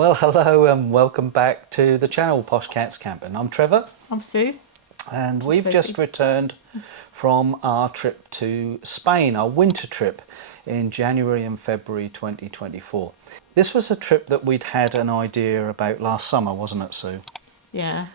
Well, hello and welcome back to the channel Poshcats Camping. I'm Trevor. I'm Sue. And we've just returned from our trip to Spain, our winter trip in January and February 2024. This was a trip that we'd had an idea about last summer, wasn't it, Sue? Yeah.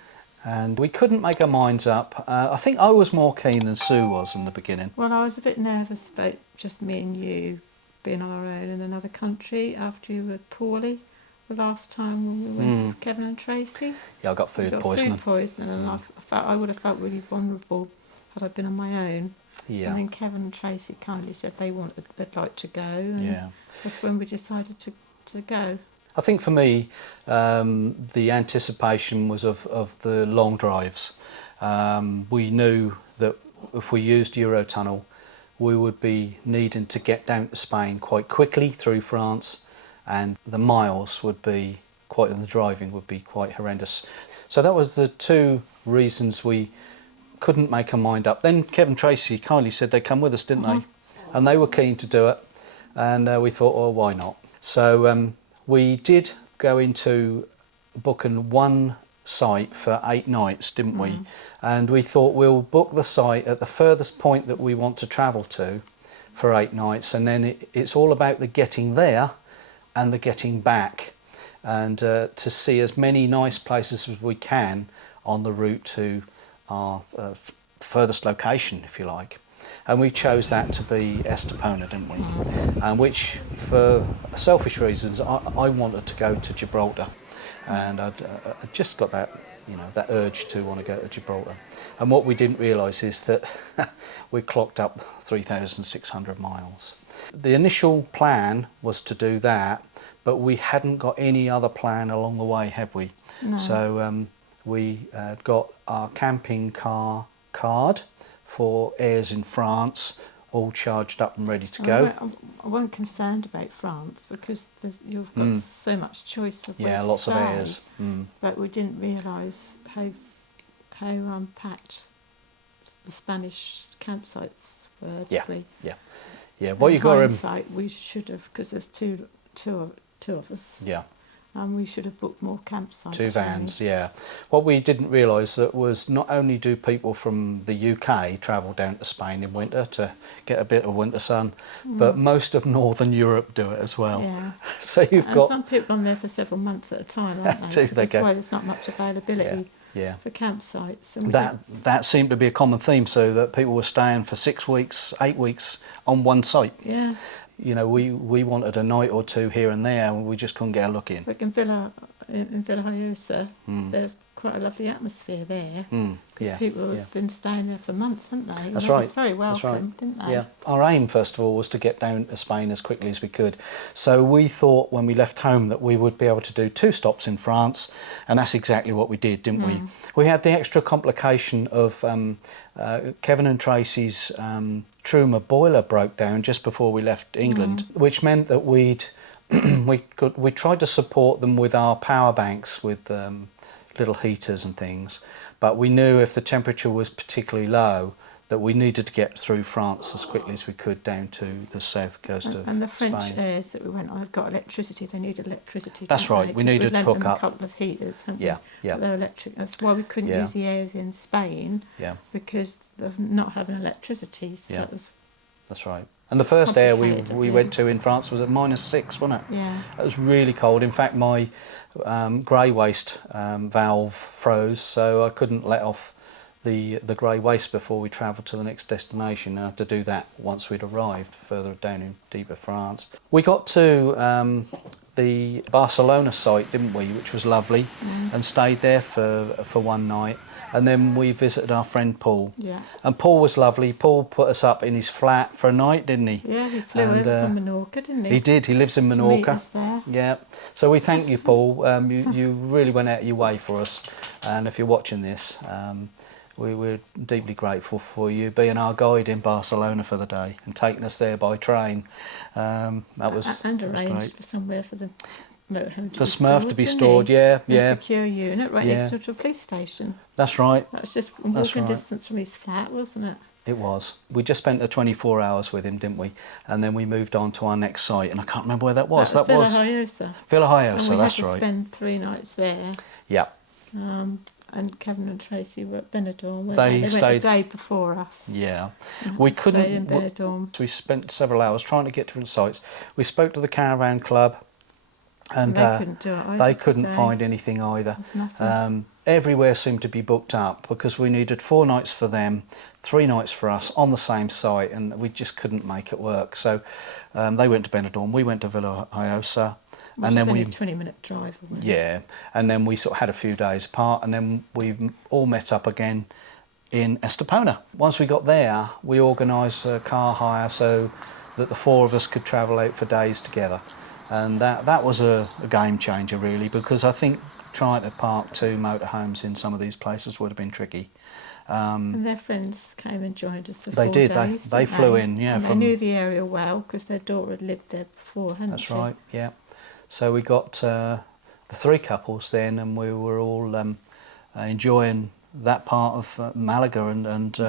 And we couldn't make our minds up. I think I was more keen than Sue was in the beginning. Well, I was a bit nervous about just me and you being on our own in another country after you were poorly the last time when we went with Kevin and Tracy. Yeah, I got food poisoning. And I would have felt really vulnerable had I been on my own. Yeah. And then Kevin and Tracy kindly said they'd like to go. And that's when we decided to go. I think for me, the anticipation was of the long drives. We knew that if we used Eurotunnel, we would be needing to get down to Spain quite quickly through France, and the miles would be the driving would be quite horrendous. So that was the two reasons we couldn't make our mind up. Then Kevin Tracy kindly said they'd come with us, didn't they? And they were keen to do it, and we thought, well, why not? So we did go into booking one site for 8 nights, didn't we? And we thought we'll book the site at the furthest point that we want to travel to for 8 nights, and then it's all about the getting there and the getting back, and to see as many nice places as we can on the route to our furthest location, if you like. And we chose that to be Estepona, didn't we? And which, for selfish reasons, I wanted to go to Gibraltar, and I just got that, that urge to want to go to Gibraltar. And what we didn't realise is that we clocked up 3,600 miles. The initial plan was to do that, but we hadn't got any other plan along the way, had we? No. So we got our camping car card for Airs in France, all charged up and ready to go. I wasn't concerned about France because you've got so much choice of where to lots stay, of Airs. But we didn't realise how packed the Spanish campsites were. Yeah. What you got? Hindsight, we should have, because there's two of us. Yeah. And we should have booked more campsites. 2 vans, yeah. What we didn't realise that was not only do people from the UK travel down to Spain in winter to get a bit of winter sun, but most of Northern Europe do it as well. Yeah. So you've got some people on there for several months at a time, aren't they? So that's why there's not much availability for campsites. And that seemed to be a common theme, so that people were staying for 6 weeks, 8 weeks on one site. Yeah. We wanted a night or two here and there, and we just couldn't get a look in. Like in Villajoyosa, there's quite a lovely atmosphere there. People have been staying there for months, haven't they? That's right. It's very welcome, didn't they? Yeah. Our aim, first of all, was to get down to Spain as quickly as we could. So we thought when we left home that we would be able to do 2 stops in France, and that's exactly what we did, didn't we? We had the extra complication of Kevin and Tracy's Truma boiler broke down just before we left England, which meant that we tried to support them with our power banks with little heaters and things, but we knew if the temperature was particularly low that we needed to get through France as quickly as we could down to the south coast of Spain. And the French airs that we went on have got electricity. They need electricity. That's right. We needed to hook up a couple of heaters. Yeah. But they're electric. That's why we couldn't use the airs in Spain. Yeah. Because of not having electricity. So that's right. And the first air we went to in France was at -6, wasn't it? Yeah. It was really cold. In fact, my grey waste valve froze, so I couldn't let off the grey waste before we travelled to the next destination. I had to do that once we'd arrived further down in deeper France. We got to the Barcelona site, didn't we, which was lovely, and stayed there for one night. And then we visited our friend Paul. Yeah. And Paul was lovely. Paul put us up in his flat for a night, didn't he? Yeah, he flew over from Menorca, didn't he? He did. He lives in Menorca. To meet us there. Yeah. So we thank you, Paul. You really went out of your way for us. And if you're watching this, we're deeply grateful for you being our guide in Barcelona for the day and taking us there by train. That was arranged great. For somewhere for the motorhome for Smurf to be stored, yeah. A secure unit right next to a police station. That's right. That was just walking distance from his flat, wasn't it? It was. We just spent the 24 hours with him, didn't we? And then we moved on to our next site, and I can't remember where that was. That was Villajoyosa. Villajoyosa, that's And we had to right. spend 3 nights there. Yeah. And Kevin and Tracy were at Benidorm, weren't They they? They stayed went a day before us. Yeah. And We had to couldn't. stay in Benidorm. We spent several hours trying to get different sites. We spoke to the caravan club, and they couldn't do it either. they couldn't find anything either. There's nothing. Everywhere seemed to be booked up because we needed 4 nights for them, 3 nights for us on the same site, and we just couldn't make it work. So they went to Benidorm, we went to Villajoyosa, and then only a 20-minute drive away. Yeah, and then we sort of had a few days apart, and then we all met up again in Estepona. Once we got there, we organised a car hire so that the 4 of us could travel out for days together. And that was a game changer, really, because I think trying to park 2 motorhomes in some of these places would have been tricky. And their friends came and joined us for They 4 did. days. They flew in, yeah. And they knew the area well because their daughter had lived there before, hadn't That's she? right, yeah. So we got the 3 couples then, and we were all enjoying that part of Malaga and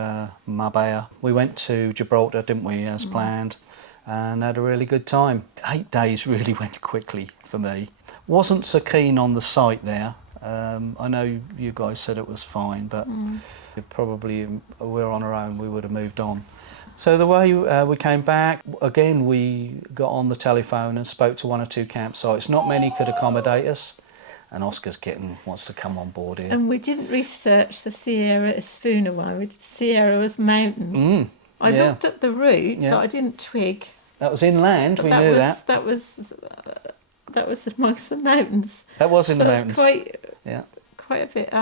Marbella. We went to Gibraltar, didn't we, as planned, and had a really good time. 8 days really went quickly for me. Wasn't so keen on the site there. I know you guys said it was fine, but probably if we were on our own, we would have moved on. So the way we came back, again, we got on the telephone and spoke to 1 or 2 campsites. Not many could accommodate us, and Oscar's wants to come on board here. And we didn't research the Sierra Espuna one. We did Sierra's Mountain. I looked at the route, but I didn't twig. That was inland. We knew that. That was amongst the mountains. That was in the mountains. Quite a bit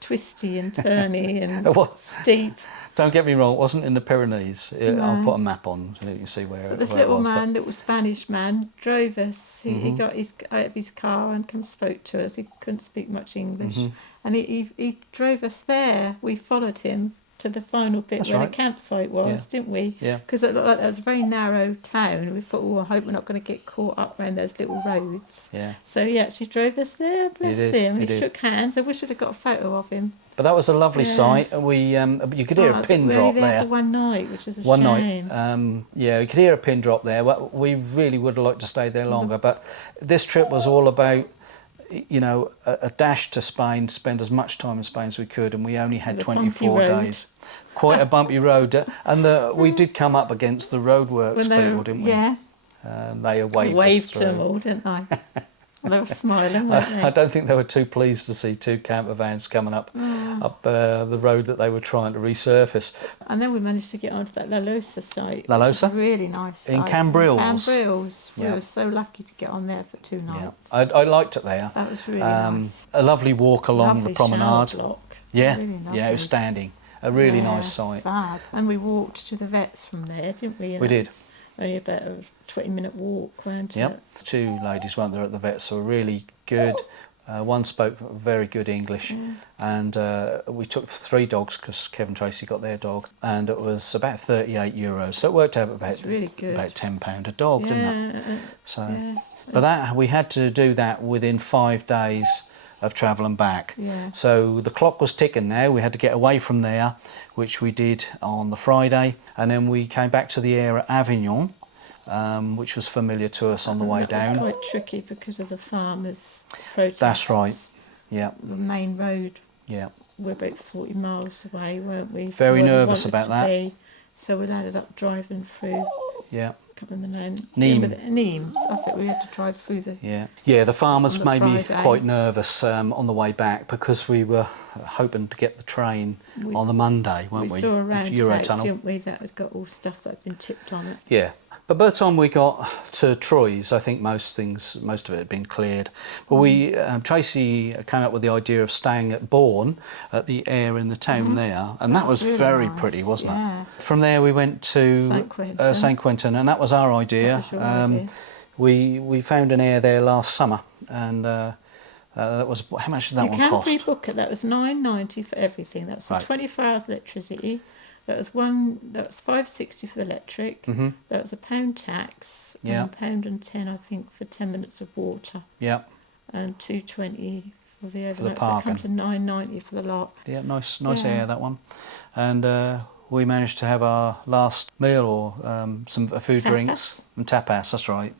twisty and turny and It was. steep. Don't get me wrong, it wasn't in the Pyrenees. No. I'll put a map on so you can see where But this where it little was. little Spanish man, drove us. He got out of his car and come spoke to us. He couldn't speak much English. And he drove us there. We followed him to the final bit That's where right. the campsite was, didn't we? Yeah. Because it looked like that was a very narrow town. We thought, I hope we're not going to get caught up around those little roads. Yeah. So he actually drove us there, bless did, him. he He did. shook hands. I wish I'd have got a photo of him. But that was a lovely Yeah. sight. We you could hear a pin we were drop only there there. for one night, which is a One shame. night, you could hear a pin drop there. We really would have liked to stay there longer, but this trip was all about, a dash to Spain, spend as much time in Spain as we could, and we only had The 24 bumpy road. days. Quite a bumpy road, and we did come up against the roadworks people, didn't we? Yeah. They I waved us waved through. to them all, didn't I? They were smiling, weren't they? I don't think they were too pleased to see 2 camper vans coming up the road that they were trying to resurface. And then we managed to get onto that La Losa site. La which is Losa? a really nice site. In Cambrils. Cambrils. We Yeah. were so lucky to get on there for 2 Yeah, nights. I liked it there. That was really nice. A lovely walk along Lovely the promenade. shower block. Yeah, Really lovely. yeah, outstanding. A really Yeah, nice site. Fab. And we walked to the vets from there, didn't we? And We that did. was only about a 20-minute walk, weren't Yep. it? 2 ladies weren't there at the vets, so were really good. One spoke very good English, and we took 3 dogs because Kevin Tracy got their dog, and it was about €38. So it worked out It's really good. about £10 a dog, didn't it? So, yeah. but that we had to do that within 5 days of travelling back. Yeah. So the clock was ticking now. We had to get away from there, which we did on the Friday, and then we came back to the air at Avignon, which was familiar to us on the way down. It was quite tricky because of the farmers' protests. That's right. Yeah, The main road, yeah. we're about 40 miles away, weren't we? Very Where we nervous wanted about to that. be. So we ended up driving through Yeah, a couple of the mountains. Nîmes. Nîmes. That's it, we had to drive through the... yeah. The farmers On the made me Friday. quite nervous on the way back because we were hoping to get the train on the Monday, weren't we? We saw a roundabout, Eurotunnel. didn't we, that had got all stuff that had been tipped on it. Yeah. But by the time we got to Troyes, I think most of it had been cleared. But Tracy came up with the idea of staying at Bourne, at the air in the town there, and that was really very nice, pretty, wasn't yeah. it? From there we went to St Quentin, and that was our idea. That was your idea. We found an air there last summer, and that was, how much did that one cost? You can pre-book it. That was $9.90 for everything. That was for Right. 24 hours electricity. That was $5.60 for the electric. Mhm. That was £1 tax. Yeah. And £1.10, I think, for 10 minutes of water. Yeah, And $2.20 for the overnight. So it parking. comes to $9.90 for the lot. yeah, nice Yeah. air, that one. And we managed to have our last meal or some food, Tapas. drinks and tapas. That's right,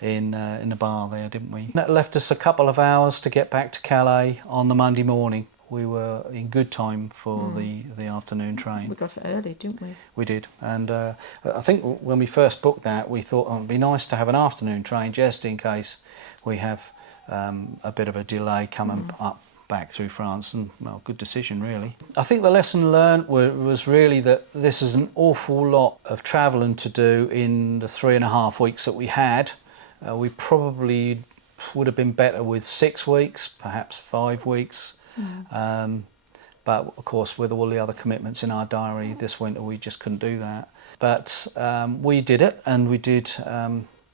in the bar there, didn't we? That left us a couple of hours to get back to Calais on the Monday morning. We were in good time for the afternoon train. We got it early, didn't we? We did, and I think when we first booked that, we thought it'd be nice to have an afternoon train just in case we have a bit of a delay coming up back through France, and well, good decision really. I think the lesson learned was really that this is an awful lot of travelling to do in the 3.5 weeks that we had. We probably would have been better with 6 weeks, perhaps 5 weeks. But of course, with all the other commitments in our diary this winter, we just couldn't do that. But we did it, and we did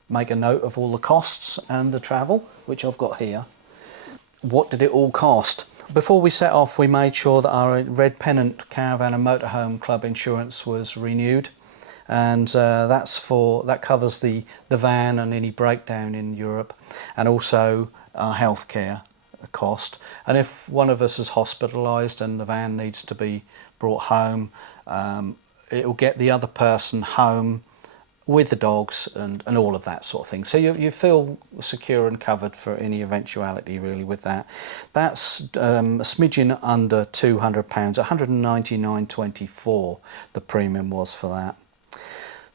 make a note of all the costs and the travel, which I've got here. What did it all cost? Before we set off, we made sure that our Red Pennant Caravan and Motorhome Club insurance was renewed, and that covers the van and any breakdown in Europe, and also our healthcare cost. And if one of us is hospitalised and the van needs to be brought home, it will get the other person home with the dogs and all of that sort of thing. So you feel secure and covered for any eventuality really with that. That's a smidgen under £200, £199.24 the premium was for that.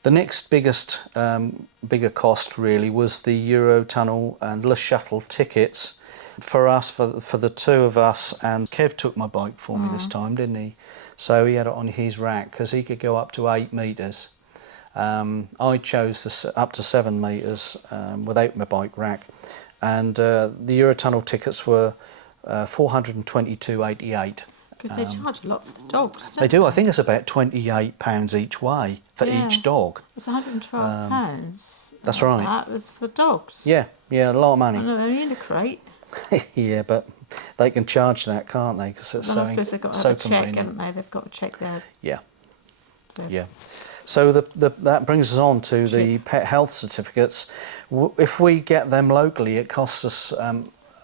The next bigger cost really was the Eurotunnel and Le Shuttle tickets. For us, for the two of us, and Kev took my bike for me this time, didn't he? So he had it on his rack because he could go up to 8 metres. I chose up to 7 metres without my bike rack, and the Eurotunnel tickets were £422.88. Because they charge a lot for the dogs, don't They do. I think it's about £28 each way for each dog. It's £112. That's right. That was for dogs. Yeah, a lot of money. I know, only in a crate. Yeah, but they can charge that, can't they? Because it's Well, I suppose they've got to have a check, convenient. haven't they? They've got to check their... Yeah. So that brings us on to the pet health certificates. If we get them locally, it costs us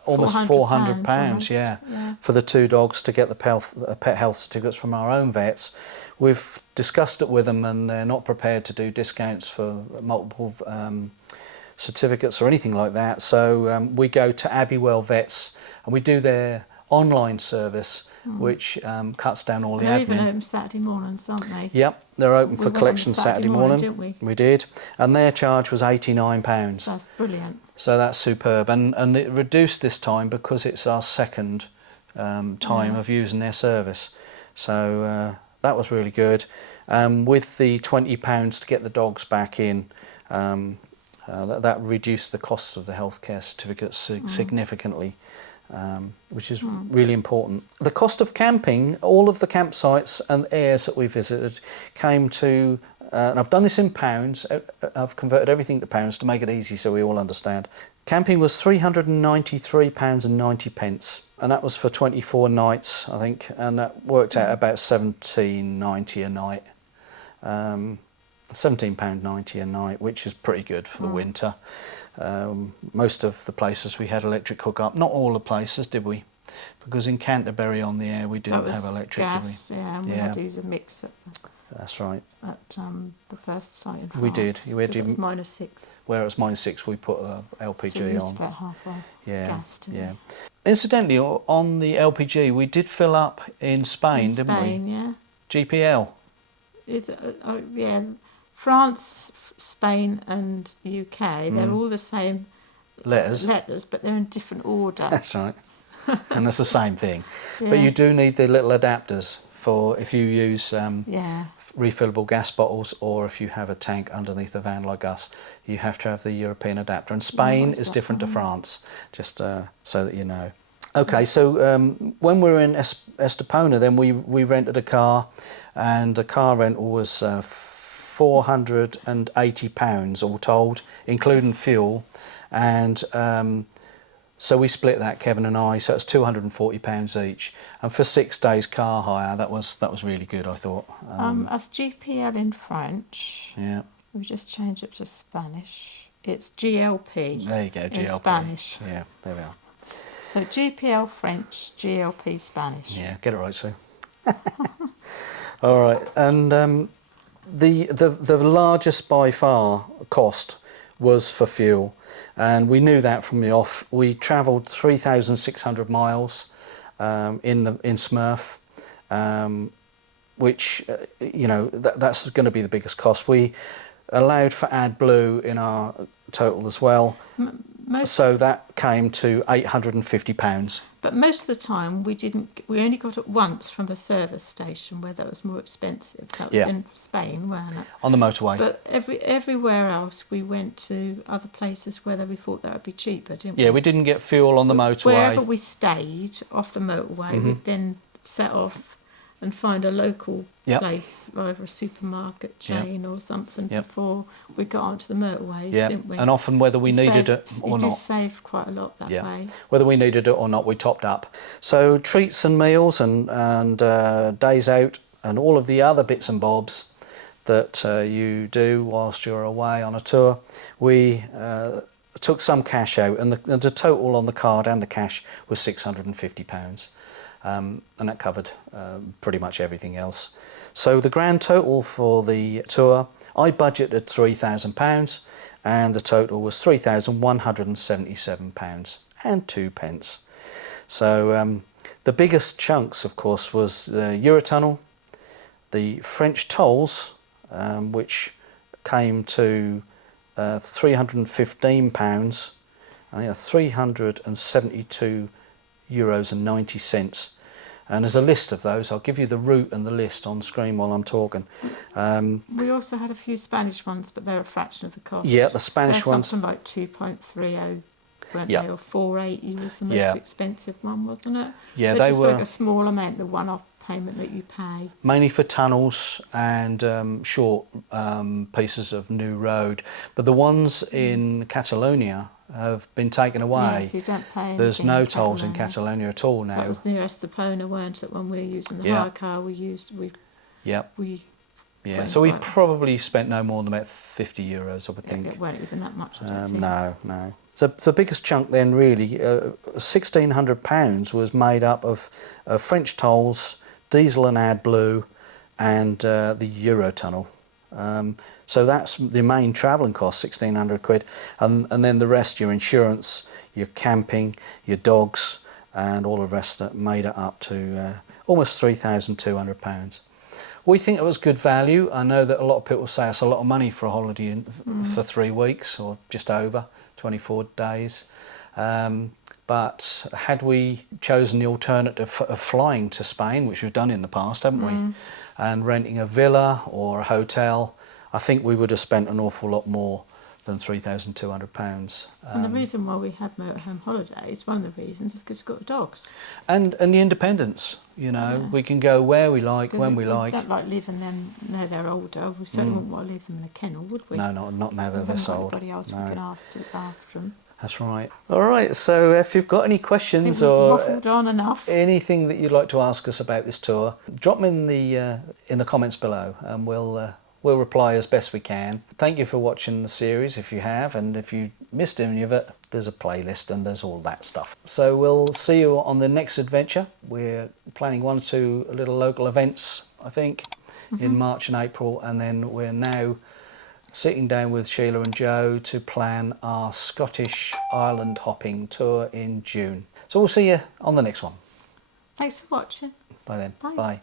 almost £400, yeah, for the 2 dogs to get the pet health certificates from our own vets. We've discussed it with them, and they're not prepared to do discounts for multiple certificates or anything like that. So we go to Abbywell Vets, and we do their online service, which cuts down all the admin. They're even open Saturday mornings, aren't they? Yep, they're open for collection Saturday morning. Didn't we? We did, and their charge was £89. So that's brilliant. So that's superb, and it reduced this time because it's our second time of using their service. So that was really good. With the £20 to get the dogs back in, that reduced the cost of the healthcare certificates significantly. Which is really important. The cost of camping, all of the campsites and airs that we visited came to, and I've done this in pounds, I've converted everything to pounds to make it easy so we all understand. Camping was £393.90, and that was for 24 nights, I think, and that worked out about £17.90 a night. £17.90 a night, which is pretty good for the winter. Most of the places we had electric hookup. Not all the places, did we? Because in Canterbury on the air we didn't have electric, gas, did we? Yeah, and we had to use a mix That's right. at the first site in France. We did. We had it was -6. Where it was -6, we put LPG so we used on. about half our gas, didn't we? Incidentally, on the LPG, we did fill up in Spain, didn't we? Spain, yeah. GPL. It's France, Spain, and UK. They're all the same Letters, but they're in different order. That's right. And it's the same thing. But you do need the little adapters for if you use refillable gas bottles, or if you have a tank underneath the van like us, you have to have the European adapter. And Spain is different to France, just so that you know. Okay, so when we were in Estepona, then we rented a car, and the car rental was £480 all told, including fuel, and so we split that, Kevin and I, so it's £240 each, and for 6 days car hire, that was really good, I thought. As GPL in French, we just changed it to Spanish. It's GLP. There you go, GLP. In Spanish. Yeah, there we are. So GPL French, GLP Spanish. Yeah, get it right, Sue. All right, and the largest by far cost was for fuel, and we knew that from the off. We travelled 3,600 miles in Smurf, which you know that's going to be the biggest cost. We allowed for AdBlue in our total as well, so that came to £850. But most of the time we only got it once from a service station where that was more expensive. That was in Spain, wasn't it? On the motorway. But everywhere else we went to other places where we thought that would be cheaper, didn't we? Yeah, we didn't get fuel on the motorway. Wherever we stayed off the motorway, we'd then set off and find a local place, either a supermarket chain or something, before we got onto the motorways, didn't we? And often whether we needed it or not. You did save quite a lot that way. Whether we needed it or not, we topped up. So treats and meals and days out and all of the other bits and bobs that you do whilst you're away on a tour, we took some cash out, and the total on the card and the cash was £650. And that covered pretty much everything else. So the grand total for the tour, I budgeted £3,000, and the total was £3,177 and 2 pence. So the biggest chunks, of course, was the Eurotunnel, the French tolls, which came to £315, I think €372.90. And there's a list of those. I'll give you the route and the list on screen while I'm talking. We also had a few Spanish ones, but they're a fraction of the cost. Yeah, the Spanish ones. Something like 2.30, weren't they? Or 480 was the most expensive one, wasn't it? Yeah, they were like a small amount, the one-off payment that you pay. Mainly for tunnels and short pieces of new road. But the ones in Catalonia have been taken away. Yes, you don't pay. There's no tolls in Catalonia at all now. That was near Estepona, weren't it? When we were using the hire car, we used. So we probably spent no more than about €50, I would think. It weren't even that much. I don't think. No. So the biggest chunk then, really, £1,600 was made up of French tolls, diesel and AdBlue, and the Eurotunnel. So that's the main travelling cost, £1,600, and then the rest, your insurance, your camping, your dogs, and all the rest that made it up to almost £3,200. We think it was good value. I know that a lot of people say it's a lot of money for a holiday for 3 weeks or just over 24 days. But had we chosen the alternative of flying to Spain, which we've done in the past, haven't we, and renting a villa or a hotel, I think we would have spent an awful lot more than £3,200. And the reason why we had motorhome holidays, one of the reasons, is because we've got the dogs. And the independence, you know, we can go where we like, when we like. We don't like leaving them, now they're older, we certainly wouldn't want to leave them in a kennel, would we? No, not now that they're sold. Anybody else we can ask to look after them. That's right. All right, so if you've got any questions or waffled on enough. Anything that you'd like to ask us about this tour, drop them in the comments below, and we'll reply as best we can. Thank you for watching the series if you have, and if you missed any of it, there's a playlist and there's all that stuff. So we'll see you on the next adventure. We're planning 1 or 2 little local events, I think, in March and April, and then we're now sitting down with Sheila and Joe to plan our Scottish island hopping tour in June. So we'll see you on the next one. Thanks for watching. Bye then. Bye. Bye.